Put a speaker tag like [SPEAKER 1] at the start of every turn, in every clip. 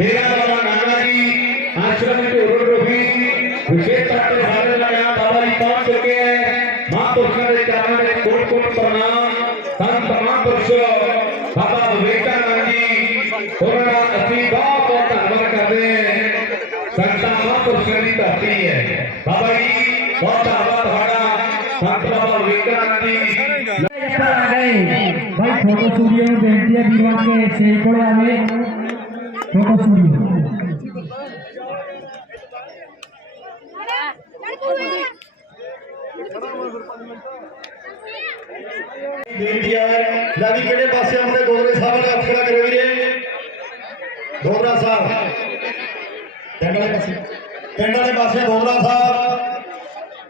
[SPEAKER 1] ਡੇਰਾ ਬਾਬਾ ਨਾਨਾ ਜੀ ਆਸ਼ਰਮ ਦੇ ਰੋਹੀ ਵਿਸ਼ੇਸ਼ ਤੌਰ ਤੇ ਸਾਡੇ ਲਗਿਆ ਬਾਬਾ ਜੀ ਪਹੁੰਚ ਚੁੱਕੇ ਹੈ। ਮਹਾਂਪੁਰਸ਼ਾਂ ਦੇ ਚਰਨਾਂ ਦੇ ਕੋਟ ਕੋਟ ਪ੍ਰਣਾਮ। ਸੰਤ ਮਹਾਂਪੁਰਸ਼, ਬਾਬਾ ਵਿਵੇਕਾਨੰਦ ਜੀ, ਉਹਨਾਂ ਦਾ ਅਸੀਂ ਬਹੁਤ ਬਹੁਤ ਧੰਨਵਾਦ ਕਰਦੇ ਹਾਂ। ਸੰਤਾਂ ਮਹਾਂਪੁਰਸ਼ਾਂ ਦੀ ਧਰਤੀ ਹੈ। ਬਾਬਾ ਜੀ, ਬਹੁਤ ਧੰਨਵਾਦ ਤੁਹਾਡਾ। ਸੰਤ ਬਾਬਾ ਵਿਵੇਕਾਨੰਦ ਜੀ।
[SPEAKER 2] ਭਾਈ ਫੋਟੋ ਸਟੂਡੀਓ ਨੂੰ ਬੇਨਤੀ ਹੈ ਵੀਰਾਂ ਕੇ ਸਟੇਜ ਕੋਲ ਆਵੇ। Toca Furino.
[SPEAKER 3] ਬੇਨਤੀ ਹੈ ਲਾਦੀ ਕਿਹੜੇ ਪਾਸੇ ਆਪਣੇ ਗੋਦਰੇ ਸਾਹਿਬ ਨਾਲ ਹੱਥ ਖੜਾ ਕਰਿਓ ਵੀਰੇ ਗੋਦਰਾ ਸਾਹਿਬ ਪਿੰਡ ਵਾਲੇ ਪਾਸੇ ਪਿੰਡ ਵਾਲੇ ਪਾਸੇ ਗੋਦਰਾ ਸਾਹਿਬ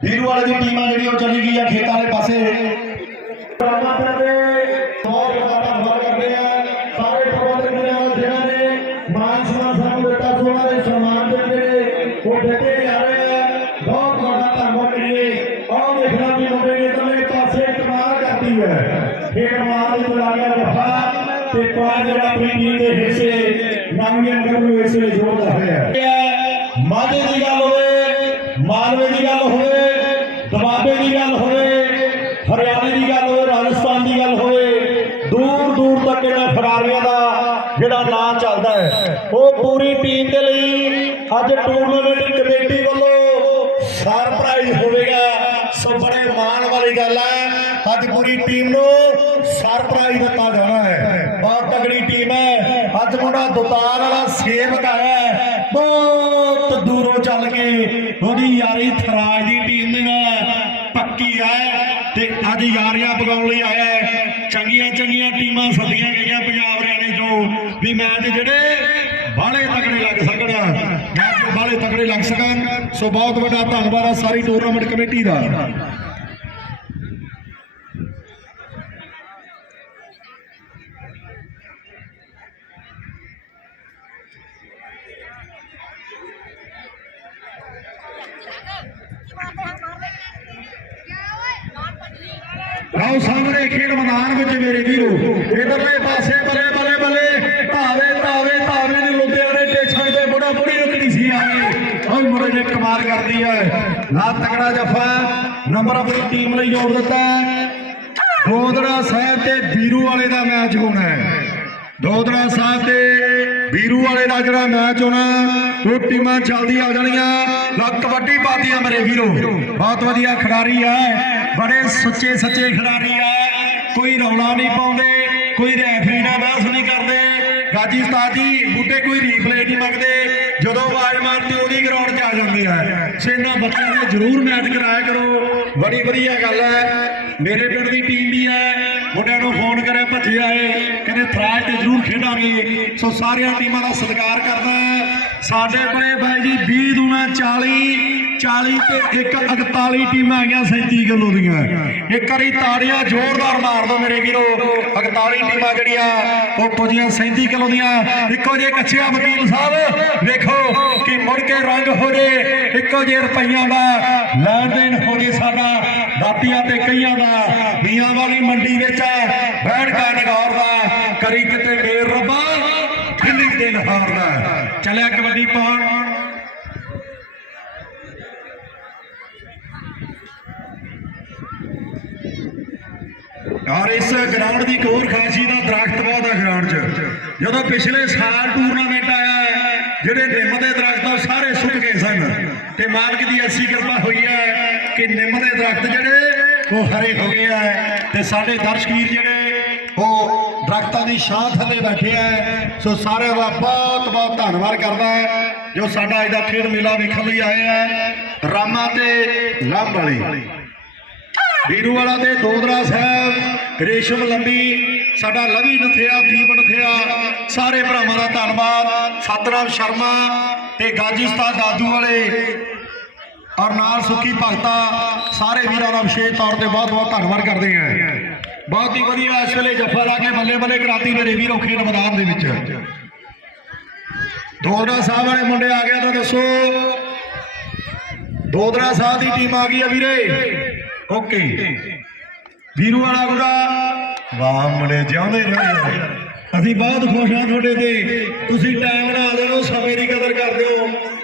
[SPEAKER 3] ਵੀਰੂ ਵਾਲੇ ਦੀ ਟੀਮਾਂ ਜਿਹੜੀ ਉਹ ਚਲੀ ਗਈ ਆ ਖੇਤਾਂ ਵਾਲੇ ਪਾਸੇ ਰਾਮਾ ਪਿੰਡ ਦੇ 100 ਪੰਜ ਦੇ ਹਿੱਸੇ ਨਵੀਆਂ ਗੱਭਰੂ ਇਸ ਵੇਲੇ ਜੋੜਦਾ ਹੋਇਆ ਮਾਝੇ ਦੀ ਗੱਲ ਹੋਵੇ ਮਾਲਵੇ ਦੀ ਗੱਲ ਹੋਵੇ ਦਬਾਬੇ ਦੀ ਗੱਲ ਹੋਵੇ ਹਰਿਆਣੇ ਦੀ ਗੱਲ ਹੋਵੇ ਰਾਜਸਥਾਨ ਦੀ ਗੱਲ ਹੋਵੇ ਦੂਰ ਦੂਰ ਤੱਕ ਇਹਨਾਂ ਖਿਡਾਰੀਆਂ ਦਾ ਜਿਹੜਾ ਨਾਂ ਚੱਲਦਾ ਹੈ ਉਹ ਪੂਰੀ ਟੀਮ ਦੇ ਲਈ ਅੱਜ ਟੂਰਨਾਮੈਂਟ ਕਮੇਟੀ ਵੱਲੋਂ ਸਰਪ੍ਰਾਈਜ਼ ਹੋਵੇਗਾ ਸੋ ਬੜੇ ਮਾਣ ਵਾਲੀ ਗੱਲ ਹੈ ਅੱਜ ਪੂਰੀ ਟੀਮ ਨੂੰ ਸਰਪ੍ਰਾਈਜ਼ ਦਿੱਤਾ ਜਾਣਾ ਹੈ ਬਹੁਤ ਤਗੜੀ ਟੀਮ ਹੈ। ਅੱਜ ਮੁੰਡਾ ਦੁਤਾਰ ਵਾਲਾ ਸੇਵਕ ਹੈ। ਬਹੁਤ ਦੂਰੋਂ ਚੱਲ ਕੇ ਉਹਦੀ ਯਾਰੀ ਥਰਾਜ ਦੀ ਟੀਮ ਦੇ ਨਾਲ ਪੱਕੀ ਹੈ ਤੇ ਅੱਜ ਯਾਰੀਆਂ ਪਗਾਉਣ ਲਈ ਆਇਆ ਹੈ। ਚੰਗੀਆਂ ਚੰਗੀਆਂ ਟੀਮਾਂ ਸੱਦੀਆਂ ਗਈਆਂ ਪੰਜਾਬ ਹਰਿਆਣੇ ਚੋਂ ਵੀ ਮੈਚ ਜਿਹੜੇ ਬਾਹਲੇ ਤਕੜੇ ਲੱਗ ਸਕਣ। ਮੈਚ ਬਾਹਲੇ ਤਕੜੇ ਲੱਗ ਸਕਣ। ਸੋ ਬਹੁਤ ਵੱਡਾ ਧੰਨਵਾਦ ਆ ਸਾਰੀ ਟੂਰਨਾਮੈਂਟ ਕਮੇਟੀ ਦਾ। ਆਓ ਸਾਹਮਣੇ ਖੇਡ ਮੈਦਾਨ ਵਿੱਚ ਮੇਰੇ ਵੀਰੋ। ਇਧਰਲੇ ਪਾਸੇ ਬੱਲੇ ਬੱਲੇ ਬੱਲੇ ਧਾਵੇ ਧਾਵੇ ਧਾਵੇ ਨੇ ਲੁਧਿਆਣੇ ਟੇਸ਼ਨ ਤੇ ਬੜਾ ਬੜੀ ਰੁਕਦੀ ਸੀ ਆਏ ਓਏ ਮੁਰੇ ਨੇ ਕਮਾਲ ਕਰਦੀ ਹੈ ਨਾ ਤਕੜਾ ਜਫਾ ਨੰਬਰ ਆਪਣੀ ਟੀਮ ਲਈ ਜੋੜ ਦਿੱਤਾ। ਦੋਦੜਾ ਸਾਹਿਬ ਤੇ ਵੀਰੂ ਵਾਲੇ ਦਾ ਮੈਚ ਹੋਣਾ ਹੈ। ਦੋਦੜਾ ਸਾਹਿਬ ਤੇ ਵੀਰੂ ਵਾਲੇ ਦਾ ਜਿਹੜਾ ਮੈਚ ਹੋਣਾ, ਉਹ ਟੀਮਾਂ ਜਲਦੀ ਆ ਜਾਣੀਆਂ। ਲੱਕ ਕਬੱਡੀ ਪਾਤੀਆਂ ਮੇਰੇ ਵੀਰੋ। ਬਹੁਤ ਵਧੀਆ ਖਿਡਾਰੀ ਹੈ ਬੜੇ ਸੁੱਚੇ ਸੱਚੇ ਖਿਡਾਰੀ ਹੈ ਕੋਈ ਰੌਲਾ ਨਹੀਂ ਪਾਉਂਦੇ, ਕੋਈ ਰੈਫਰੀ ਨਾਲ ਬਹਿਸ ਨਹੀਂ ਕਰਦੇ। ਗਾਜੀ ਉਸਤਾਦ ਜੀ ਬੁੱਢੇ ਕੋਈ ਰੀਪਲੇ ਨਹੀਂ ਮੰਗਦੇ। ਜਦੋਂ ਆਵਾਜ਼ ਮਾਰਦੀ, ਉਹਦੀ ਗਰਾਊਂਡ 'ਚ ਆ ਜਾਂਦੇ ਆ ਸੋ ਬੱਚਿਆਂ ਨੇ ਜ਼ਰੂਰ ਮੈਚ ਕਰਾਇਆ ਕਰੋ। ਬੜੀ ਵਧੀਆ ਗੱਲ ਹੈ। ਮੇਰੇ ਪਿੰਡ ਦੀ ਟੀਮ ਵੀ ਹੈ। ਮੁੰਡਿਆਂ ਨੂੰ ਫੋਨ ਕਰਿਆ, ਭੱਜੇ ਆਏ। ਕਹਿੰਦੇ, ਥਰਾਜ ਤੇ ਜ਼ਰੂਰ ਖੇਡਾਂਗੇ। ਸੋ ਸਾਰੀਆਂ ਟੀਮਾਂ ਦਾ ਸਤਿਕਾਰ ਕਰਦਾ ਸਾਡੇ ਕੋਲੇ ਬਾਈ ਜੀ 20 ਦੂਣਾ 40 40 ਤੇ ਇੱਕ 41 ਟੀਮਾਂ ਆਈਆਂ 37 ਕਿਲੋ ਦੀਆਂ। ਇੱਕ ਵਾਰੀ ਤਾੜੀਆਂ ਜ਼ੋਰਦਾਰ ਮਾਰ ਦਿਓ ਮੇਰੇ ਵੀਰੋ। 41 ਟੀਮਾਂ ਜਿਹੜੀਆਂ, ਉਹ ਪੁੱਜੀਆਂ 37 ਕਿਲੋ ਦੀਆਂ। ਇੱਕੋ ਜਿਹੇ ਕੱਚਿਆ ਵਕੀਲ ਸਾਹਿਬ, ਵੇਖੋ ਕਿ ਮੁੜ ਕੇ ਰੰਗ ਹੋ ਜੇ, ਇੱਕੋ ਜਿਹੇ ਰੁਪਈਆਂ ਦਾ, ਲੈਣ ਦੇਣ ਹੋ ਜੇ ਸਾਡਾ, ਦਾਤੀਆਂ ਤੇ ਕਈਆਂ ਦਾ। ਮੀਆਂ ਵਾਲੀ ਮੰਡੀ ਵਿੱਚ ਬੈਠ ਕੇ ਨਗੌਰ ਦਾ ਕਰੀ ਕਿਤੇ ਮੇਰ ਰੱਬਾ ਦਿੱਲੀ ਦੇ ਨਹਾਰ ਦਾ ਚੱਲਿਆ ਕਬੱਡੀ ਪਾਉਣ। ਔਰ ਇਸ ਗਰਾਊਂਡ ਦੀ ਕੋਰ ਖਾਸੀ ਦਾ ਦਰਖਤ ਬਹੁਤ ਆ ਗਰਾਊਂਡ 'ਚ। ਜਦੋਂ ਪਿਛਲੇ ਸਾਲ ਟੂਰਨਾਮੈਂਟ ਆਇਆ ਜਿਹੜੇ ਨਿੰਮ ਦੇ ਦਰਖਤ ਉਹ ਸਾਰੇ ਸੁੱਕ ਗਏ ਸਨ। ਤੇ ਮਾਲਕ ਦੀ ਐਸੀ ਕਿਰਪਾ ਹੋਈ ਹੈ ਕਿ ਨਿੰਮ ਦੇ ਦਰਖਤ ਜਿਹੜੇ ਉਹ ਹਰੇ ਹੋ ਗਏ ਆ ਤੇ ਸਾਡੇ ਦਰਸ਼ਕ ਵੀਰ ਜਿਹੜੇ ਉਹ ਦਰਖਤਾਂ ਦੀ ਛਾਂ ਥੱਲੇ ਬੈਠੇ ਆ ਸੋ ਸਾਰਿਆਂ ਦਾ ਬਹੁਤ ਬਹੁਤ ਧੰਨਵਾਦ ਕਰਦਾ ਹੈ ਜੋ ਸਾਡਾ ਅੱਜ ਦਾ ਖੇਡ ਮੇਲਾ ਵੇਖਣ ਲਈ ਆਏ ਆ ਰਾਮਾ ਤੇ ਲੰਬ ਵਾਲੀ ਵੀਰੂ ਵਾਲਾ ਤੇ ਦੋਦਰਾ ਸਾਹਿਬ, ਰੇਸ਼ਮ ਲੰਬੀ, ਸਾਡਾ ਲਵੀ ਨਥਿਆ, ਦੀਪ ਨਥਿਆ, ਸਾਰੇ ਭਰਾਵਾਂ ਦਾ ਧੰਨਵਾਦ। ਸਤਨਾਮ ਸ਼ਰਮਾ ਤੇ ਗਾਜੀ ਦਾਦੂ ਵਾਲੇ ਔਰ ਨਾਲ ਸੁੱਖੀ ਭਗਤਾ ਸਾਰੇ ਵੀਰਾਂ ਦਾ ਵਿਸ਼ੇਸ਼ ਤੌਰ ਤੇ ਬਹੁਤ ਬਹੁਤ ਧੰਨਵਾਦ ਕਰਦੇ ਹਾਂ। ਬਹੁਤ ਹੀ ਵਧੀਆ ਇਸ ਵੇਲੇ ਜੱਫਾ ਲਾ ਕੇ ਬੱਲੇ ਬੱਲੇ ਕਰਾਤੀ ਮੇਰੇ ਵੀਰੋ ਖੇਡ ਮੈਦਾਨ ਦੇ ਵਿੱਚ। ਦੋਦਰਾ ਸਾਹਿਬ ਵਾਲੇ ਮੁੰਡੇ ਆ ਗਏ ਤਾਂ ਦੱਸੋ। ਦੋਦਰਾ ਸਾਹਿਬ ਦੀ ਟੀਮ ਆ ਗਈ ਆ ਵੀਰੇ। ਓਕੇ। ਵੀਰੂ ਵਾਲਾ ਗੁੜਾ ਵਾਹ ਮੁੰਡੇ, ਜਿਉਂਦੇ ਰਹੋ। ਅਸੀਂ ਬਹੁਤ ਖੁਸ਼ ਹਾਂ ਤੁਹਾਡੇ ਤੇ। ਤੁਸੀਂ ਟਾਈਮ ਨਾਲ ਹੋ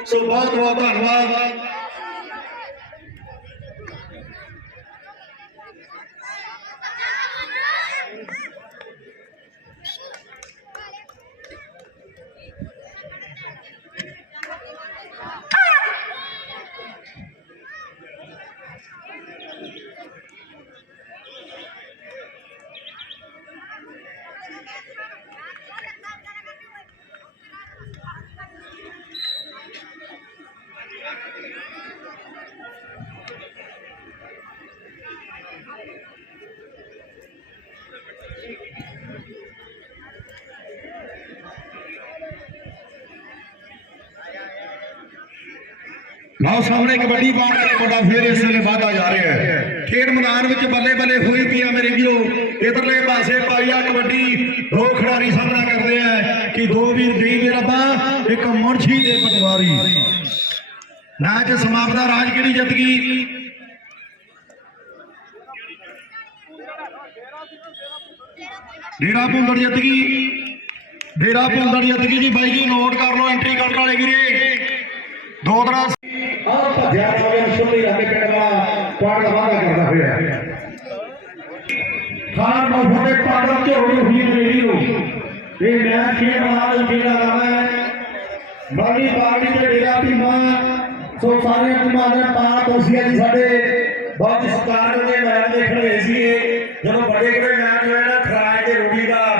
[SPEAKER 3] ਸੋ ਬਹੁਤ ਬਹੁਤ ਧੰਨਵਾਦ। ਲਓ ਸਾਹਮਣੇ ਕਬੱਡੀ ਪਾਉਣ ਵਾਲੇ ਮੁੰਡਾ ਫੇਰ ਇਸ ਵੇਲੇ ਵਾਧਾ ਜਾ ਰਿਹਾ ਹੈ। ਖੇਡ ਮੈਦਾਨ ਵਿੱਚ ਬੱਲੇ ਬੱਲੇ ਹੋਈ ਪਈ ਮੇਰੇ ਵੀਰੋ। ਇਧਰਲੇ ਪਾਸੇ ਪਾਈਆ ਕਬੱਡੀ ਦੋ ਖਿਡਾਰੀ ਸਾਹਮਣਾ ਕਰਦੇ ਆ ਕਿ ਦੋ ਵੀਰ ਗਈ ਵੀਰ ਅੱਬਾ ਇੱਕ ਮੁਨਸ਼ੀ ਦੇ ਪਟਵਾਰੀ। ਮੈਚ ਸਮਾਪਤ ਰਾਜ ਕਿਹੜੀ ਜਿੱਤ ਗਈ? ਡੇਰਾ ਭੁੰਦੜ ਜਿੱਤ ਗਈ। ਡੇਰਾ ਭੁੰਦੜ ਜਿੱਤ ਗਈ ਜੀ। ਬਾਈ ਜੀ ਨੋਟ ਕਰ ਲਓ ਐਂਟਰੀ ਕਰਨ ਵਾਲੇ ਵੀਰੇ। ਦੋ ਦਰਾ
[SPEAKER 1] ਆਹ ਭੱਜਿਆ ਨੌਜਵਾਨ ਸੁਣੀ ਰੱਖੇ ਪਿੰਡ ਦਾ ਪਾੜ ਦਾ ਵਾਅਦਾ ਕਰਦਾ ਹੋਇਆ
[SPEAKER 3] ਖਾਨ ਮੋਹਰੇ ਪਾਗਲ ਝੋੜੂ ਹੀ ਮੇਰੀ ਨੂੰ। ਇਹ ਮੈਚ ਖੇਡ ਨਾਲ ਜਿਹੜਾ ਕਰਨਾ ਹੈ। ਬਾਗੀ ਬਾਗੀ ਤੇ ਡੇਰਾ ਟੀਮਾਂ ਸੋ ਸਾਰੇ ਟੀਮਾਂ ਦੇ ਪਾਰ ਤੋਸੀਆ ਜੀ ਸਾਡੇ ਬਹੁਤ ਸਤਿਕਾਰ ਦੇ ਮੈਚ ਦੇਖਣ ਗਏ ਸੀਗੇ। ਜਦੋਂ ਵੱਡੇ ਕਿਹੜੇ ਮੈਚ ਹੋਏ ਨਾ ਖਰਾਜ ਤੇ ਰੋੜੀ ਦਾ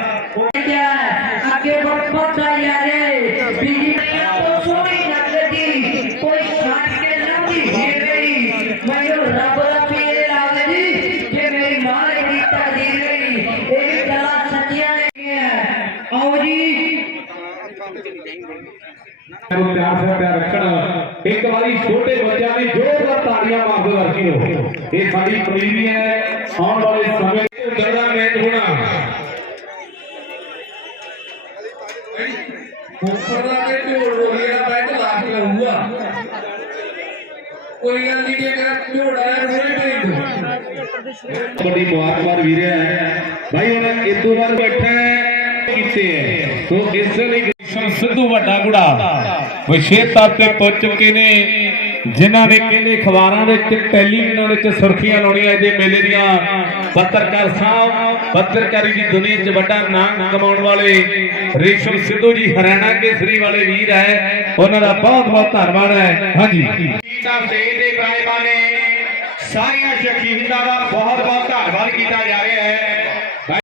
[SPEAKER 2] ਨੂੰ
[SPEAKER 1] ਪਿਆਰ ਸੇ ਪਿਆਰ ਰੱਖਣ। ਇੱਕ ਵਾਰੀ ਛੋਟੇ ਬੱਚਿਆਂ ਦੀ ਜ਼ੋਰਦਾਰ ਤਾੜੀਆਂ ਮਾਰਦੇ ਵਰਤਿਓ ਇਹ ਸਾਡੀ ਪਨੀਰੀ ਹੈ। ਆਉਣ ਵਾਲੇ ਸਮੇਂ ਵਿੱਚ ਗੱਲਾਂ ਮੈਚ ਹੋਣਾ।
[SPEAKER 4] ਉੱਪਰ ਦਾ ਕੇ ਝੋੜ ਰੋੜੀ ਦਾ ਬੈਠ ਲਾ ਕੇ ਆਊਗਾ ਕੋਈ ਗੱਲ ਨਹੀਂ ਕਿ ਅਗਰ ਝੋੜ ਆਇਆ ਰੋੜੀ ਭੇਜ ਦੋ
[SPEAKER 1] ਬੜੀ ਮੁਬਾਰਕਬਾਦ ਵੀਰੇ। ਭਾਈ ਹੁਣ ਇਸ ਤੋਂ ਬਾਅਦ ਬੈਠਾ
[SPEAKER 5] ਕ੍ਰਿਸ਼ਨ ਸਿੱਧੂ ਵੱਡਾ ਗੁੜਾ। ਵਿਸ਼ੇਤਾ ਤੇ ਪੁੱਜ ਚੁੱਕੇ ਨੇ, ਜਿਨ੍ਹਾਂ ਨੇ ਕਹਿੰਦੇ ਅਖਬਾਰਾਂ ਵਿੱਚ, ਟੈਲੀਵਿਜ਼ਨ ਵਿੱਚ ਸੁਰਖੀਆਂ ਲਾਉਣੀਆਂ ਇਹਦੇ ਮੇਲੇ ਦੀਆਂ। ਪੱਤਰਕਾਰ ਸਾਹਿਬ, ਪੱਤਰਕਾਰੀ ਦੀ ਦੁਨੀਆ 'ਚ ਵੱਡਾ ਨਾਮ ਕਮਾਉਣ ਵਾਲੇ ਰੇਸ਼ਮ ਸਿੱਧੂ ਜੀ, ਹਰਿਆਣਾ ਕੇਸਰੀ ਵਾਲੇ ਵੀਰ ਹੈ। ਉਹਨਾਂ ਦਾ ਬਹੁਤ ਬਹੁਤ ਧੰਨਵਾਦ ਹੈ। ਹਾਂਜੀ।
[SPEAKER 1] ਕੀਤਾ ਸਟੇਜ ਦੇ ਪ੍ਰਾਇਮਾਂ ਨੇ ਸਾਰੀਆਂ ਸ਼ਖਸੀਅਤਾਂ ਦਾ ਬਹੁਤ ਬਹੁਤ ਧੰਨਵਾਦ ਕੀਤਾ ਜਾ ਰਿਹਾ ਹੈ।